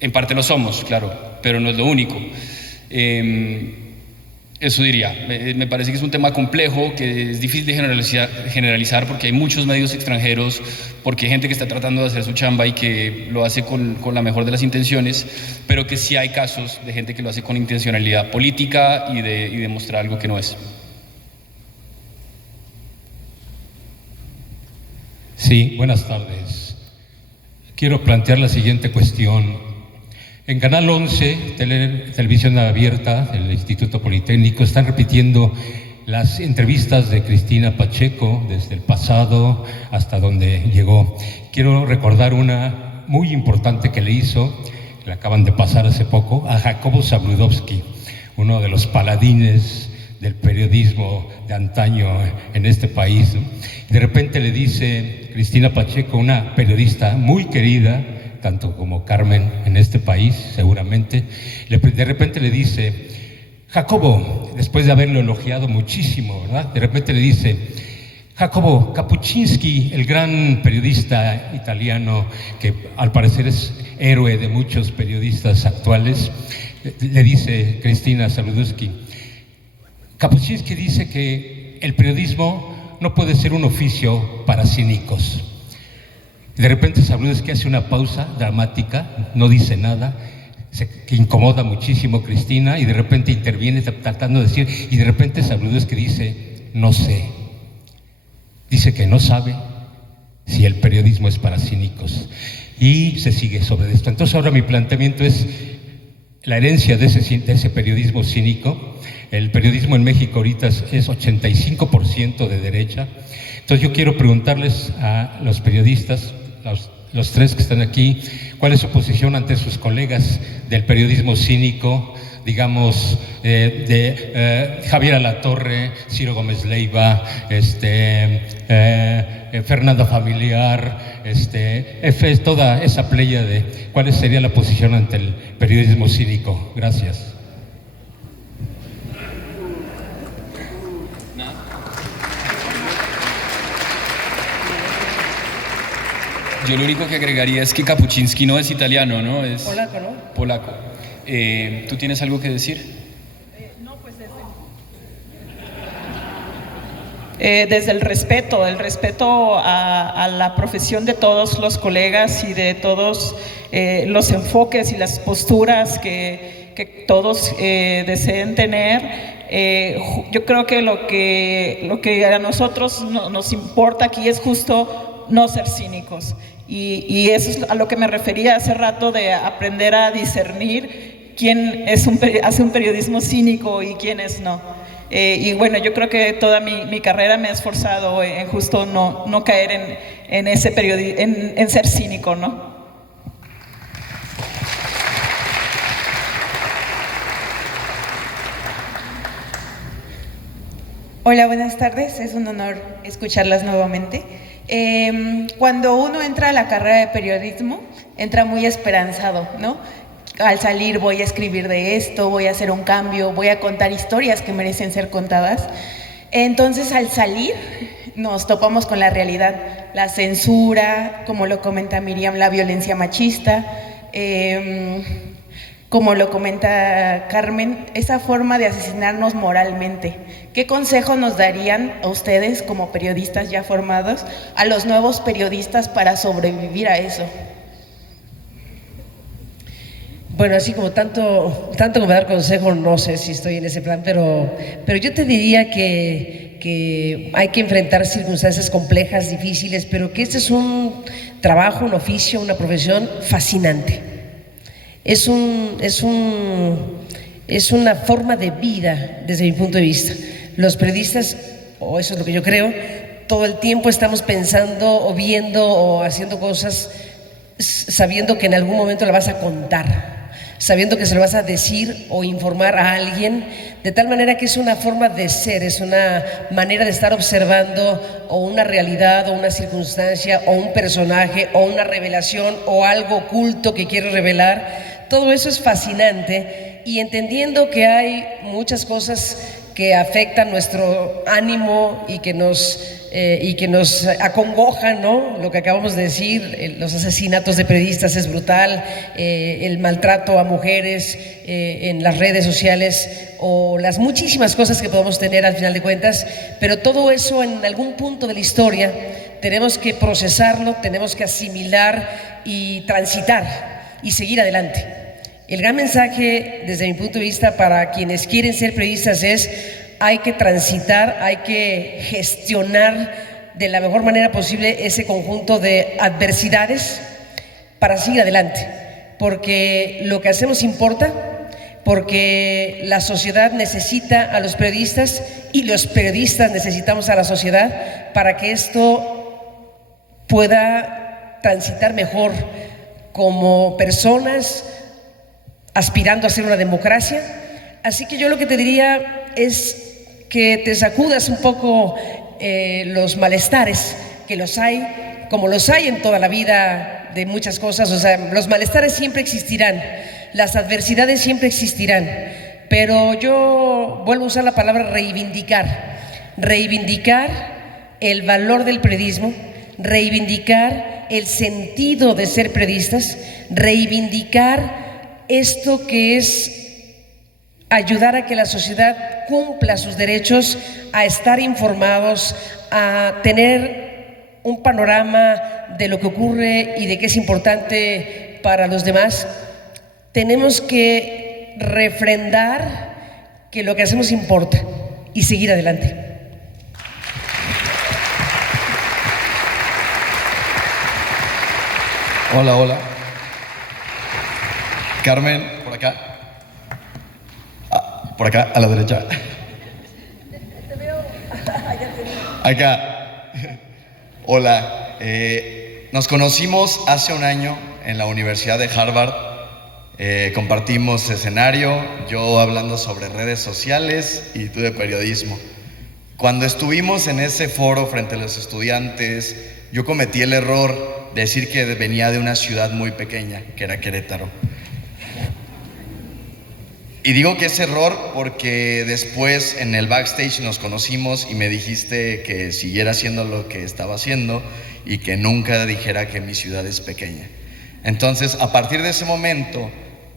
en parte lo somos, claro, pero no es lo único. Eso diría. Me parece que es un tema complejo, que es difícil de generalizar porque hay muchos medios extranjeros, porque hay gente que está tratando de hacer su chamba y que lo hace con la mejor de las intenciones, pero que sí hay casos de gente que lo hace con intencionalidad política y de mostrar algo que no es. Sí, buenas tardes. Quiero plantear la siguiente cuestión. En Canal 11, televisión abierta, el Instituto Politécnico, están repitiendo las entrevistas de Cristina Pacheco desde el pasado hasta donde llegó. Quiero recordar una muy importante que le hizo, que le acaban de pasar hace poco, a Jacobo Zabludovsky, uno de los paladines del periodismo de antaño en este país, ¿no? De repente le dice Cristina Pacheco, una periodista muy querida, tanto como Carmen en este país, seguramente, de repente le dice, Jacobo, después de haberlo elogiado muchísimo, ¿verdad? De repente le dice, Jacobo, Kapuscinski, el gran periodista italiano, que al parecer es héroe de muchos periodistas actuales, le dice Cristina Zabludovsky, Kapuscinski dice que el periodismo no puede ser un oficio para cínicos. De repente Zabludovsky hace una pausa dramática, no dice nada, que incomoda muchísimo Cristina y de repente interviene tratando de decir, y de repente Zabludovsky dice, no sé, dice que no sabe si el periodismo es para cínicos y se sigue sobre esto. Entonces ahora mi planteamiento es la herencia de ese periodismo cínico. El periodismo en México ahorita es 85% de derecha. Entonces yo quiero preguntarles a los periodistas, los tres que están aquí, ¿cuál es su posición ante sus colegas del periodismo cínico, digamos, de Javier Alatorre, Ciro Gómez Leiva, Fernando Familiar, toda esa playa de cuál sería la posición ante el periodismo cínico? Gracias. Yo lo único que agregaría es que Kapuscinski no es italiano, ¿no? Es polaco, ¿no? Polaco. ¿Tú tienes algo que decir? No, pues desde el respeto a la profesión de todos los colegas y de todos los enfoques y las posturas que todos deseen tener. Yo creo que lo que a nosotros nos importa aquí es justo no ser cínicos. Y eso es a lo que me refería hace rato, de aprender a discernir quién hace un periodismo cínico y quiénes no. Y bueno, yo creo que toda mi carrera me he esforzado en justo no caer en ese en ser cínico, ¿no? Hola, buenas tardes. Es un honor escucharlas nuevamente. Cuando uno entra a la carrera de periodismo, entra muy esperanzado, ¿no? Al salir voy a escribir de esto, voy a hacer un cambio, voy a contar historias que merecen ser contadas. Entonces, al salir, nos topamos con la realidad, la censura, como lo comenta Miriam, la violencia machista, como lo comenta Carmen, esa forma de asesinarnos moralmente. ¿Qué consejo nos darían a ustedes, como periodistas ya formados, a los nuevos periodistas para sobrevivir a eso? Bueno, así como tanto como dar consejo, no sé si estoy en ese plan, pero yo te diría que hay que enfrentar circunstancias complejas, difíciles, pero que este es un trabajo, un oficio, una profesión fascinante. Es una forma de vida desde mi punto de vista. Los periodistas, o eso es lo que yo creo, todo el tiempo estamos pensando o viendo o haciendo cosas sabiendo que en algún momento la vas a contar, sabiendo que se lo vas a decir o informar a alguien, de tal manera que es una forma de ser, es una manera de estar observando o una realidad o una circunstancia o un personaje o una revelación o algo oculto que quieres revelar. Todo eso es fascinante, y entendiendo que hay muchas cosas que afectan nuestro ánimo y que nos acongojan, ¿no? Lo que acabamos de decir, los asesinatos de periodistas es brutal, el maltrato a mujeres en las redes sociales, o las muchísimas cosas que podemos tener al final de cuentas, pero todo eso en algún punto de la historia tenemos que procesarlo, tenemos que asimilar y transitar y seguir adelante. El gran mensaje, desde mi punto de vista, para quienes quieren ser periodistas es: hay que transitar, hay que gestionar de la mejor manera posible ese conjunto de adversidades para seguir adelante, porque lo que hacemos importa, porque la sociedad necesita a los periodistas y los periodistas necesitamos a la sociedad para que esto pueda transitar mejor como personas, aspirando a ser una democracia. Así que yo lo que te diría es que te sacudas un poco los malestares, que los hay, como los hay en toda la vida de muchas cosas. O sea, los malestares siempre existirán, las adversidades siempre existirán, pero yo vuelvo a usar la palabra reivindicar el valor del periodismo, reivindicar el sentido de ser periodistas, reivindicar esto que es ayudar a que la sociedad cumpla sus derechos a estar informados, a tener un panorama de lo que ocurre y de qué es importante para los demás. Tenemos que refrendar que lo que hacemos importa y seguir adelante. Hola, hola. Carmen, por acá. Por acá, a la derecha. Acá. Hola. Nos conocimos hace un año en la Universidad de Harvard. Compartimos escenario, yo hablando sobre redes sociales y tú de periodismo. Cuando estuvimos en ese foro frente a los estudiantes, yo cometí el error de decir que venía de una ciudad muy pequeña, que era Querétaro. Y digo que es error porque después en el backstage nos conocimos y me dijiste que siguiera haciendo lo que estaba haciendo y que nunca dijera que mi ciudad es pequeña. Entonces, a partir de ese momento,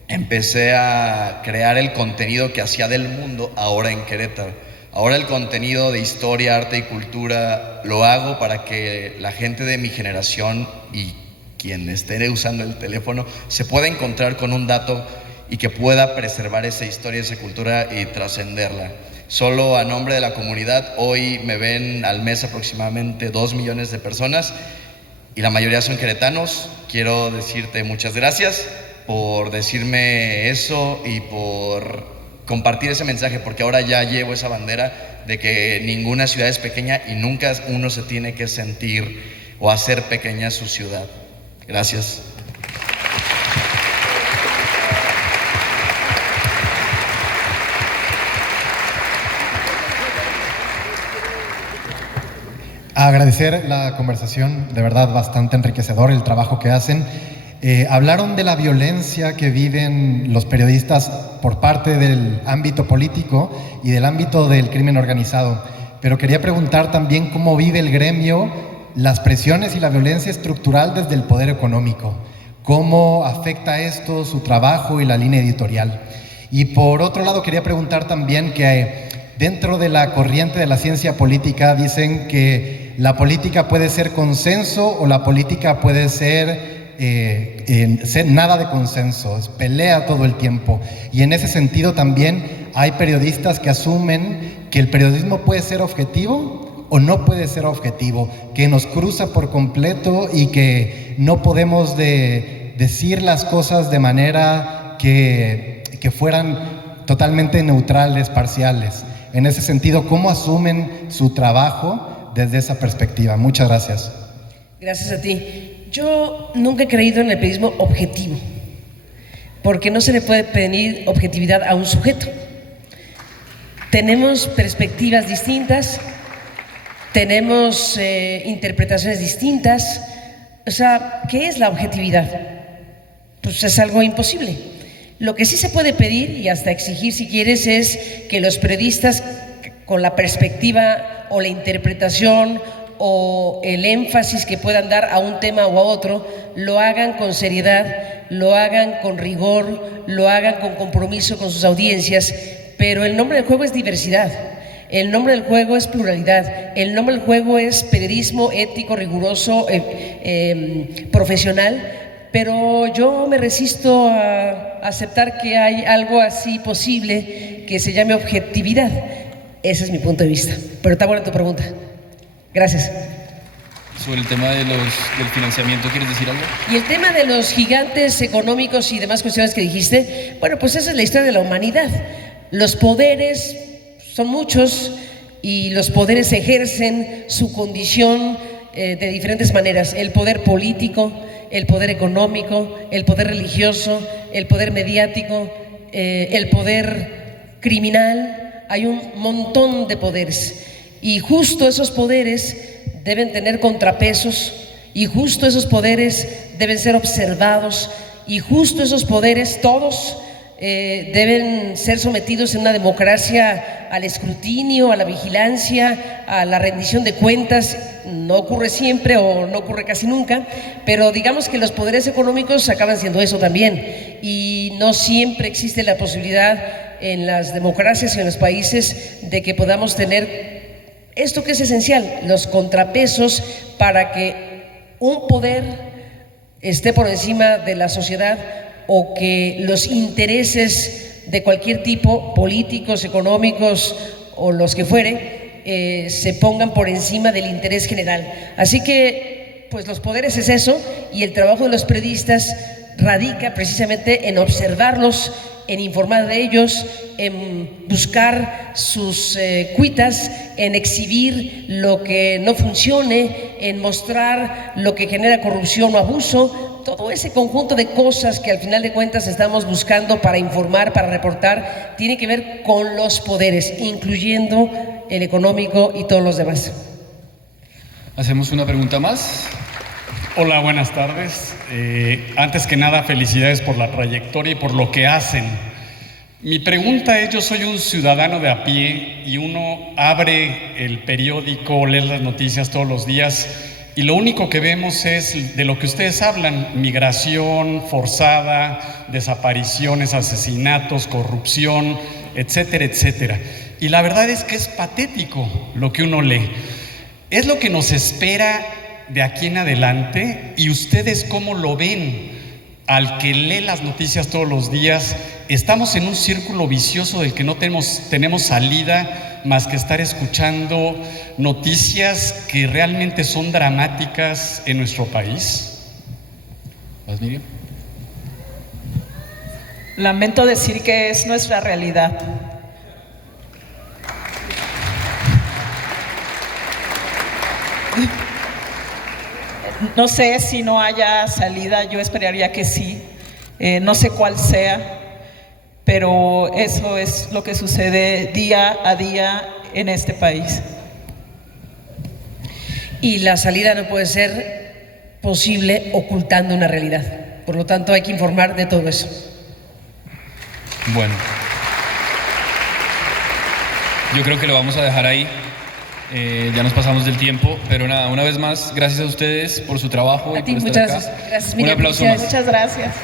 empecé a crear el contenido que hacía del mundo ahora en Querétaro. Ahora el contenido de historia, arte y cultura lo hago para que la gente de mi generación y quien esté usando el teléfono se pueda encontrar con un dato y que pueda preservar esa historia, esa cultura y trascenderla. Solo a nombre de la comunidad, hoy me ven al mes aproximadamente 2 millones de personas y la mayoría son queretanos. Quiero decirte muchas gracias por decirme eso y por compartir ese mensaje, porque ahora ya llevo esa bandera de que ninguna ciudad es pequeña y nunca uno se tiene que sentir o hacer pequeña su ciudad. Gracias. Agradecer la conversación, de verdad bastante enriquecedor el trabajo que hacen. Hablaron de la violencia que viven los periodistas por parte del ámbito político y del ámbito del crimen organizado, pero quería preguntar también cómo vive el gremio las presiones y la violencia estructural desde el poder económico, cómo afecta esto su trabajo y la línea editorial. Y por otro lado quería preguntar también que dentro de la corriente de la ciencia política dicen que la política puede ser consenso o la política puede ser nada de consenso, es pelea todo el tiempo. Y en ese sentido también hay periodistas que asumen que el periodismo puede ser objetivo o no puede ser objetivo, que nos cruza por completo y que no podemos decir las cosas de manera que fueran totalmente neutrales, parciales. En ese sentido, ¿cómo asumen su trabajo desde esa perspectiva? Muchas gracias. Gracias a ti. Yo nunca he creído en el periodismo objetivo, porque no se le puede pedir objetividad a un sujeto. Tenemos perspectivas distintas, tenemos interpretaciones distintas. O sea, ¿qué es la objetividad? Pues es algo imposible. Lo que sí se puede pedir y hasta exigir, si quieres, es que los periodistas, con la perspectiva o la interpretación o el énfasis que puedan dar a un tema o a otro, lo hagan con seriedad, lo hagan con rigor, lo hagan con compromiso con sus audiencias. Pero el nombre del juego es diversidad, el nombre del juego es pluralidad, el nombre del juego es periodismo ético, riguroso, profesional. Pero yo me resisto a aceptar que hay algo así posible que se llame objetividad. Ese es mi punto de vista. Pero está buena tu pregunta. Gracias. Sobre el tema del financiamiento, ¿quieres decir algo? Y el tema de los gigantes económicos y demás cuestiones que dijiste, bueno, pues esa es la historia de la humanidad. Los poderes son muchos y los poderes ejercen su condición de diferentes maneras. El poder político, el poder económico, el poder religioso, el poder mediático, el poder criminal. Hay un montón de poderes. Y justo esos poderes deben tener contrapesos, y justo esos poderes deben ser observados, y justo esos poderes, todos, deben ser sometidos en una democracia al escrutinio, a la vigilancia, a la rendición de cuentas. No ocurre siempre o no ocurre casi nunca, pero digamos que los poderes económicos acaban siendo eso también, y no siempre existe la posibilidad en las democracias y en los países de que podamos tener esto que es esencial, los contrapesos, para que un poder esté por encima de la sociedad o que los intereses de cualquier tipo, políticos, económicos o los que fuere, se pongan por encima del interés general. Así que, pues los poderes es eso, y el trabajo de los periodistas radica precisamente en observarlos, en informar de ellos, en buscar sus cuitas, en exhibir lo que no funcione, en mostrar lo que genera corrupción o abuso. Todo ese conjunto de cosas que al final de cuentas estamos buscando para informar, para reportar, tiene que ver con los poderes, incluyendo el económico y todos los demás. Hacemos una pregunta más. Hola, buenas tardes. Antes que nada, felicidades por la trayectoria y por lo que hacen. Mi pregunta es, yo soy un ciudadano de a pie y uno abre el periódico, lee las noticias todos los días y lo único que vemos es de lo que ustedes hablan: migración forzada, desapariciones, asesinatos, corrupción, etcétera, etcétera. Y la verdad es que es patético lo que uno lee. Es lo que nos espera de aquí en adelante. ¿Y ustedes cómo lo ven? Al que lee las noticias todos los días, estamos en un círculo vicioso del que no tenemos salida más que estar escuchando noticias que realmente son dramáticas en nuestro país. ¿Vas, Miriam? Lamento decir que es nuestra realidad. No sé si no haya salida, yo esperaría que sí, no sé cuál sea, pero eso es lo que sucede día a día en este país. Y la salida no puede ser posible ocultando una realidad. Por lo tanto, hay que informar de todo eso. Bueno, yo creo que lo vamos a dejar ahí. Ya nos pasamos del tiempo, pero nada, una vez más, gracias a ustedes por su trabajo. A ti, por estar muchas acá. gracias. Un Miriam, aplauso más. Muchas gracias.